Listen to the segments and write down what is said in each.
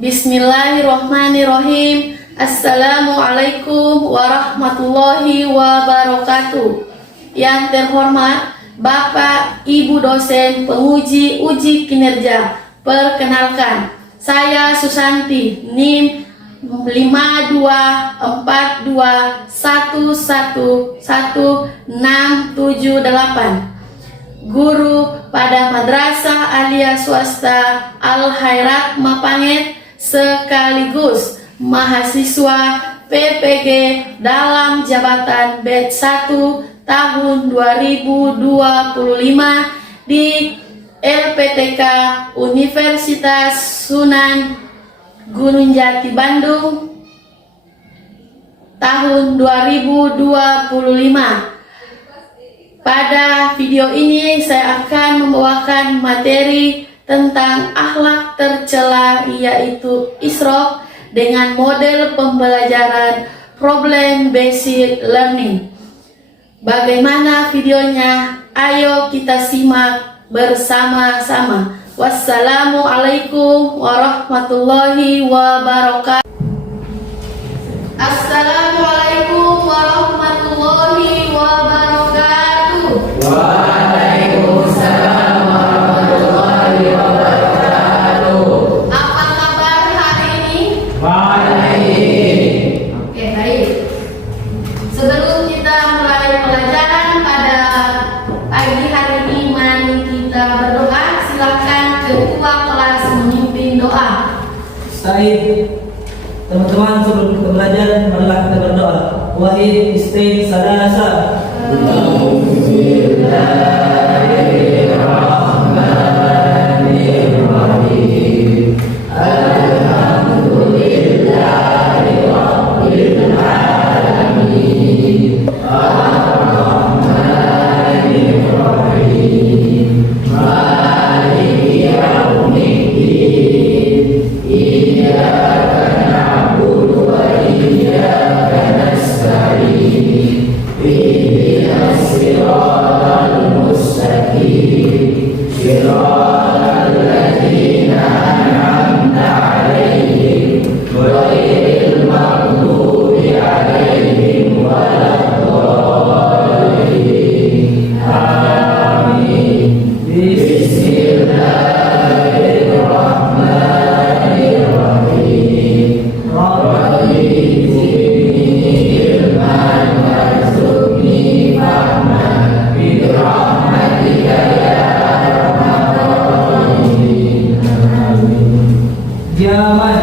Bismillahirrahmanirrahim. Assalamualaikum warahmatullahi wabarakatuh. Yang terhormat Bapak Ibu dosen penguji uji kinerja, perkenalkan, saya Susanti, NIM 5242111678, guru pada Madrasah Aliyah Swasta Al Khairat Mapanget, sekaligus mahasiswa PPG dalam jabatan batch 1 tahun 2025 di LPTK Universitas Sunan Gunung Jati Bandung tahun 2025. Pada video ini saya akan membawakan materi tentang akhlak tercela, yaitu Isrof, dengan model pembelajaran problem based learning. Bagaimana videonya? Ayo kita simak bersama-sama. Wassalamualaikum warahmatullahi wabarakatuh. Assalamualaikum warahmatullahi wabarakatuh. Waalaikumsalam warahmatullahi wabarakatuh. Apa kabar hari ini? Baik. Oke, baik. Sebelum kita mulai pelajaran pada pagi hari ini, mari kita berdoa. Silakan ketua kelas memimpin doa. Baik. Teman-teman, sebelum kita belajar, marilah kita berdoa. Wahid istain salasa. Bismillahirrahmanirrahim. Alhamdulillahi rabbil alamin. Ar-Rahmanir-Rahim. Maliki yaumiddin. Iyyaka na'budu wa iyyaka nasta'in. Ihdinas siratal mustaqim. Siratal ladzina an'amta 'alaihim ghairil maghdubi 'alaihim waladdallin. Amin. Bismillahirrahmanirrahim. Rabbi zidni ilman warzuqni fahman birahmatika ya arhamar rahimin. Amin. Jaman.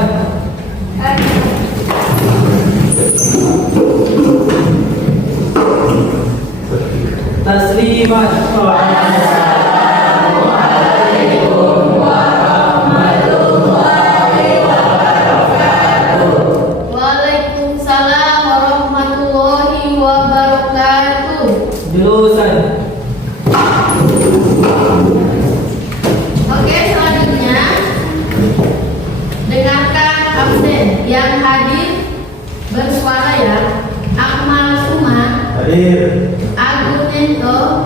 Tasliman. Assalamualaikum warahmatullahi wabarakatuh. Waalaikumsalam warahmatullahi wabarakatuh. Julusan. Oke, selanjutnya dengarkan absen. Yang hadir bersuara ya. Akmal Suma, Hadir. Agung Nento,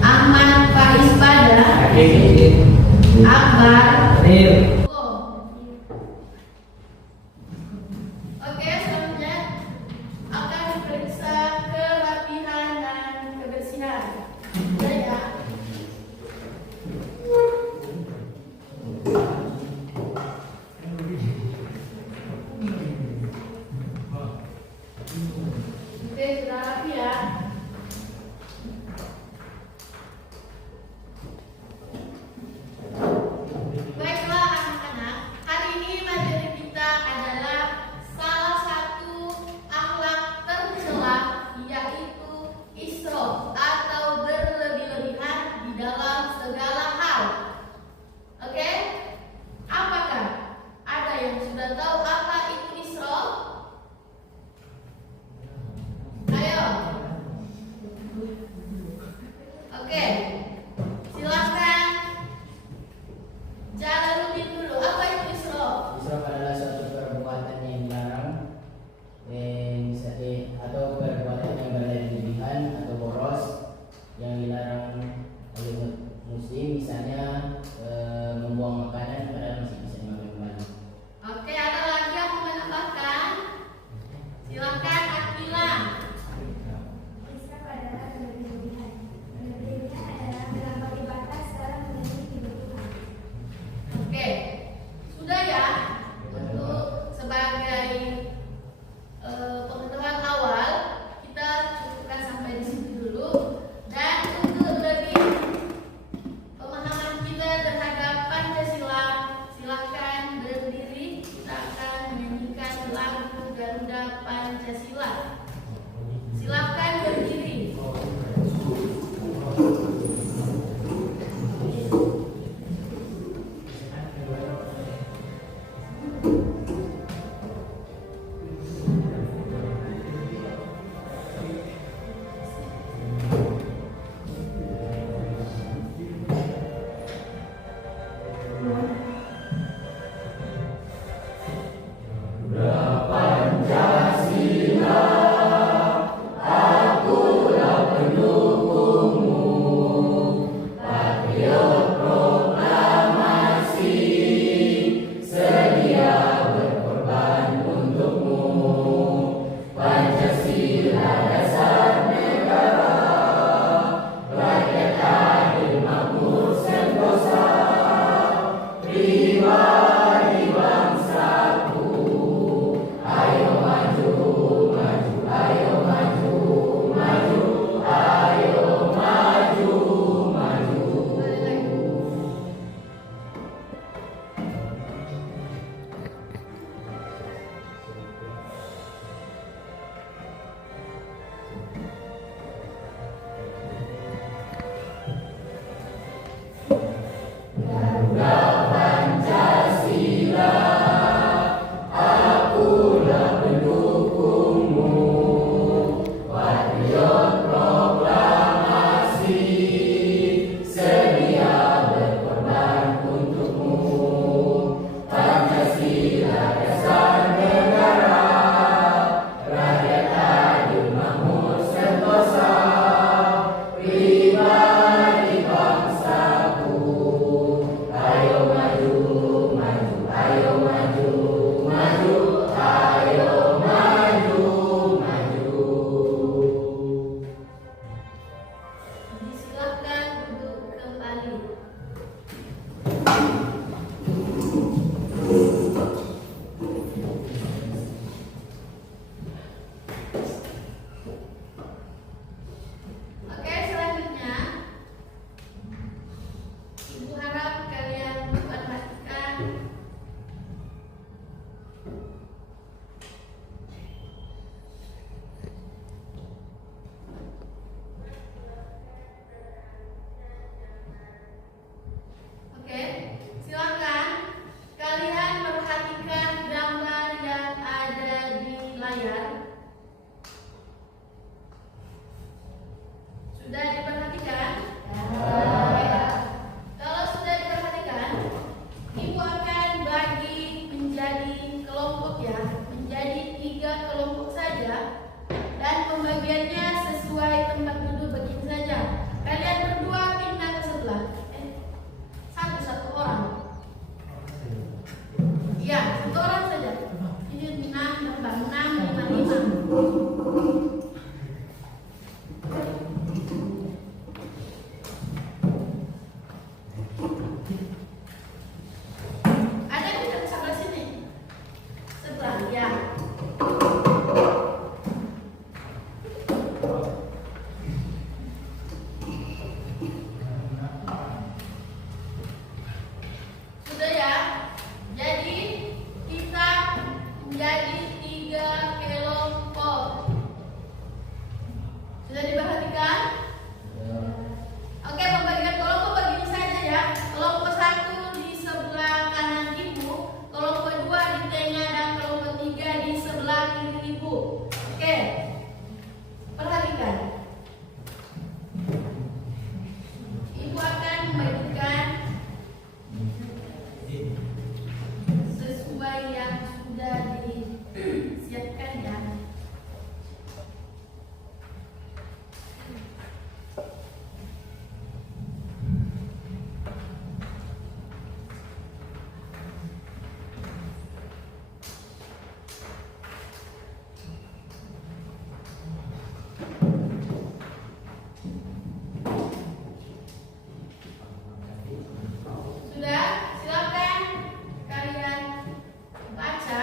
Ahmad Faiz Pada, Hadir. Akbar. Hadir. Oke, selanjutnya akan diperiksa kerapihan dan kebersihan. Ya. Oke, sudah rapi ya. Baiklah anak-anak. Oke, silakan kalian perhatikan gambar yang ada di layar. Sudah diperhatikan? Ya. Kalau sudah diperhatikan, Ibu akan bagi menjadi kelompok ya, menjadi 3 kelompok saja, dan pembagiannya sesuai tempat duduk begini saja. Kalian berdua pindah ke sebelah. Satu orang. Iya, 1 orang saja. Ini 6, 5, 5. Ada yang tidak sebelah sini? Sebelah, ya. Sudah ya. Jadi kita menjadi 3 kelompok. Sudah diperhatikan? Oke, pembagian kelompok begini saja ya. Kelompok 1 di sebelah kanan ibu, kelompok 2 di tengah, dan kelompok 3 di sebelah kiri ibu. Oke, perhatikan. Ibu akan membagikan sesuai yang sudah disiapkan ya. Sudah, silakan kalian baca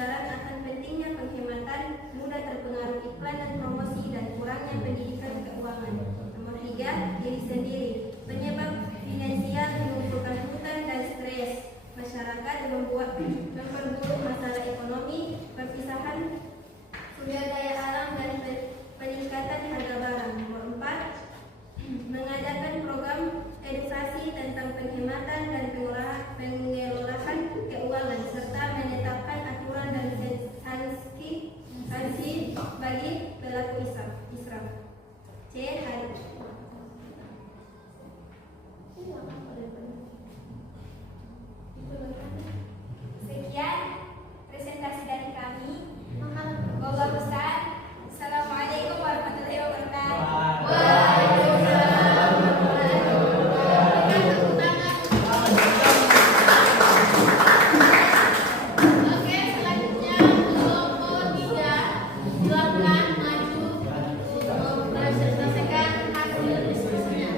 pembelajaran akan pentingnya penghematan, mudah terpengaruh iklan dan promosi, dan kurangnya pendidikan keuangan. Nomor 3, diri sendiri. Penyebab finansial mengumpulkan hutang dan stres masyarakat dan memperburuk masalah ekonomi, perpisahan sumber daya alam, dan peningkatan harga barang. Nomor 4, mengadakan program edukasi tentang penghematan dan pengelolaan keuangan serta menetapkan aturan dan sanksi bagi pelaku israf. C. Hari. Sekian presentasi dari kami. Wallahu a'lam. Assalamualaikum warahmatullahi wabarakatuh. Oke, selanjutnya kelompok 3 silakan maju untuk mempresentasikan hasil diskusinya.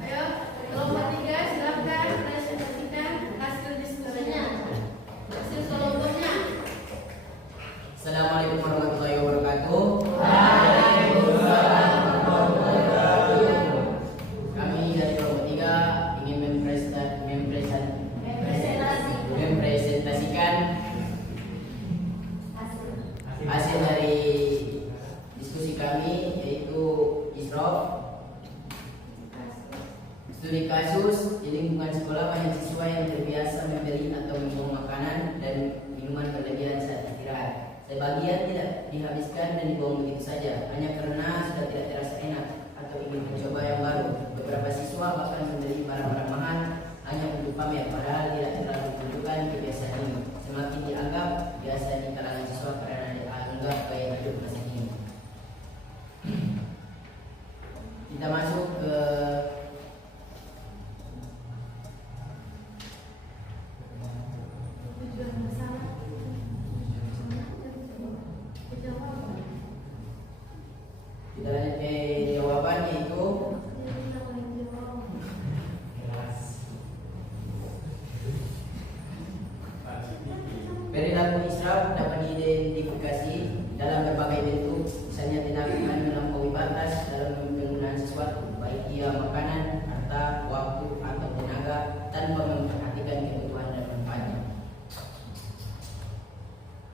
Ayo, kelompok 3 silakan presentasikan hasil diskusinya. Hasil kelompoknya. Assalamualaikum warahmatullahi wabarakatuh. Kami dari kelompok 3 ingin mempresentasikan hasil dari diskusi kami, yaitu israf. Studi kasus di lingkungan sekolah, banyak siswa yang terbiasa membeli atau membuang makanan dan minuman berlebihan saat istirahat. Sebagian tidak dihabiskan dan dibuang begitu saja hanya karena sudah tidak terasa enak atau ingin mencoba yang baru. Beberapa siswa bahkan membeli barang-barang mahal hanya untuk pamer, padahal tidak terlalu menunjukkan kebiasaan ini. Semakin dianggap biasa di kalangan siswa karena dianggap gaya hidup masa kini. Kita masuk ke Tujuan masalah. kita lanjut ke jawaban, yaitu perilaku israf dapat diidentifikasi dalam berbagai bentuk, misalnya tindakan melampaui batas dalam penggunaan sesuatu, baik ia makanan, harta, waktu, atau tenaga, tanpa memperhatikan kebutuhan dan manfaatnya.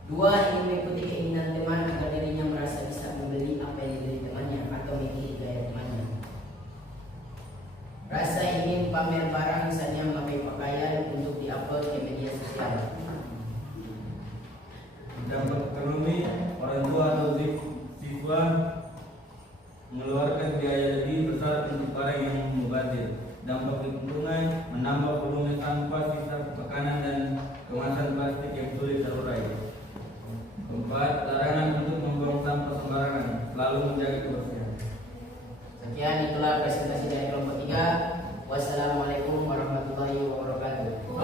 2. Ingin mengikuti keinginan teman agar dirinya merasa bisa membeli apa yang dibeli temannya atau mengikuti gaya temannya. Rasa ingin pamer barang, misalnya memakai pakaian untuk diupload ke media sosial. Dampak ekonomi, orang tua atau siswa mengeluarkan biaya lebih besar untuk barang yang mubazir. Dampak lingkungan, menambah volume sampah, sisa makanan dan kemasan plastik yang sulit terurai. 4. Larangan untuk membuang sampah sembarangan, selalu menjaga kebersihan. Sekian, itulah presentasi dari kelompok 3. Wassalamualaikum warahmatullahi wabarakatuh.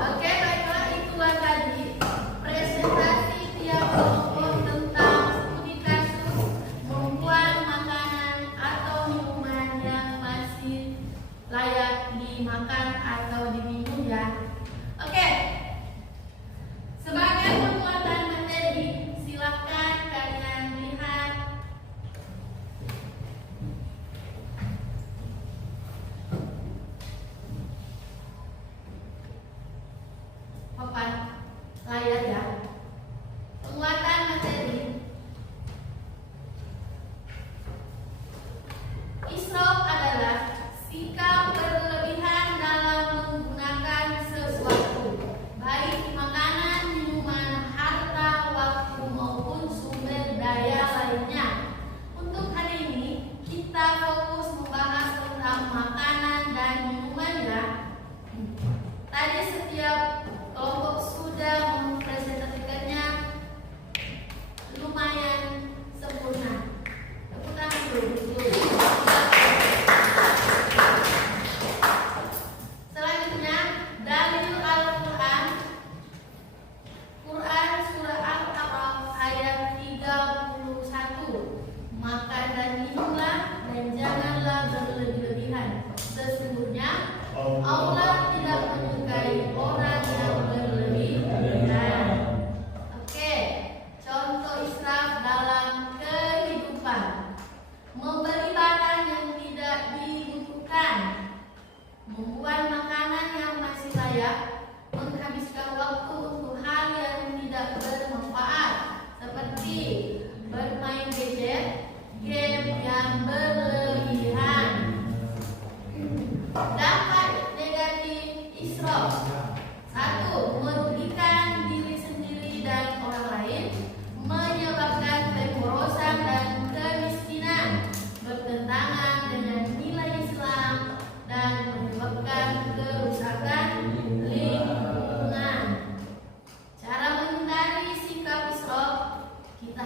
Oke, baiklah, itulah tadi presentasi tiap kelompok tentang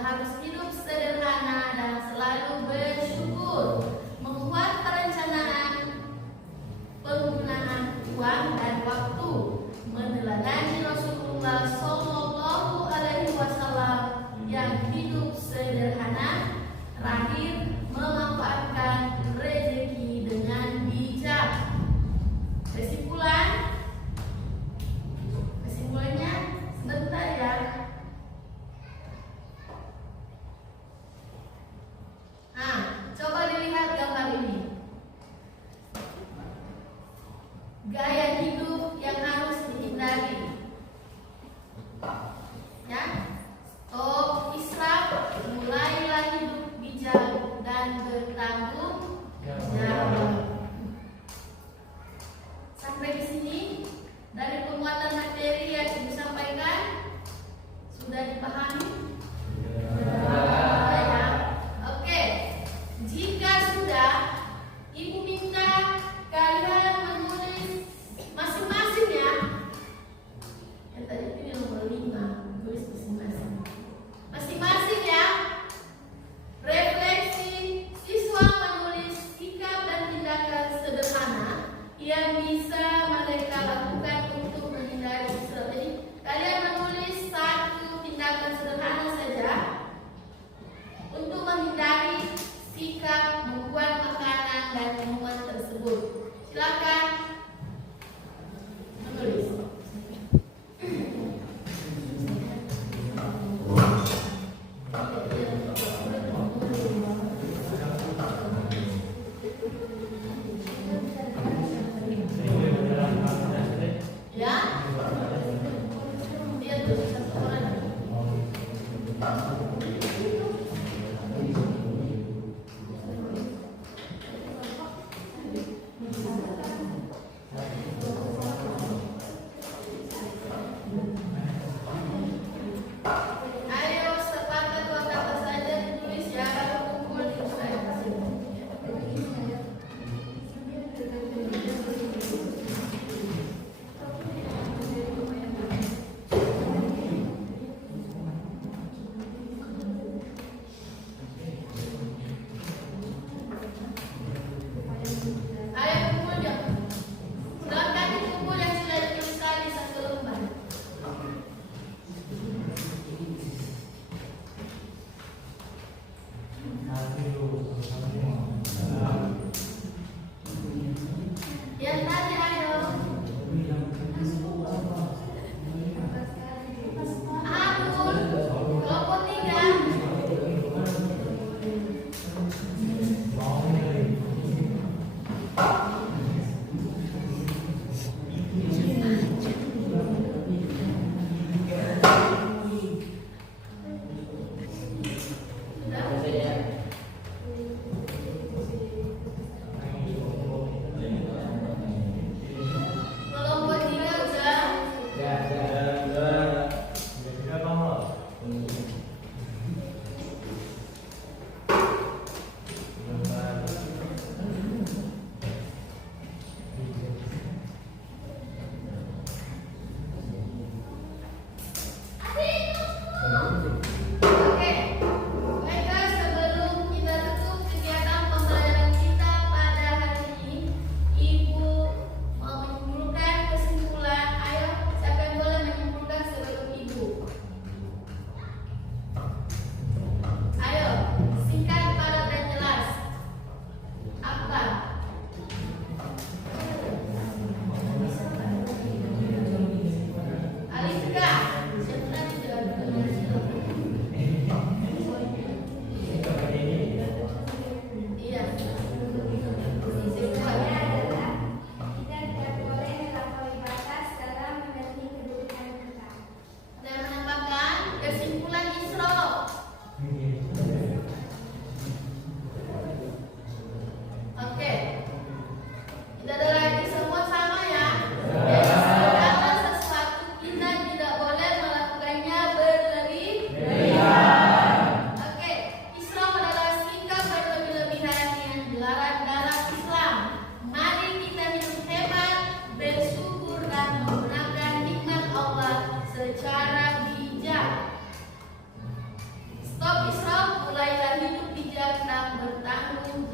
harus hidup sederhana dan selalu bersyukur, membuat perencanaan penggunaan uang dan waktu, meneladani Rasulullah Shallallahu Alaihi Wasallam yang hidup sederhana, terakhir memanfaatkan rezeki dengan bijak. Kesimpulannya sebentar ya. Nah, coba dilihat gambar ini. Gaya hidup yang harus dihindari. Ya, stop israf, mulailah hidup bijak dan bertanggung jawab. Sampai di sini dari penguatan materi yang disampaikan sudah dipahami? Ya. Oke. Jika sudah, Ibu minta kalian menulis masing-masing ya. Yang tadi itu yang nomor 5, tulis masing-masing. Masing-masing ya. Refleksi, siswa menulis sikap dan tindakan sederhana yang bisa mereka lakukan untuk menghindari israf. Jadi kalian menulis satu tindakan sederhana saja untuk menghindari sikap membuat makanan dan minuman tersebut. Silakan menulis. Ya, dia tulis satu orang. Ayo sepatah 2 kata saja ditulis ya, kalau kumpul di saya kasih.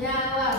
Jawa.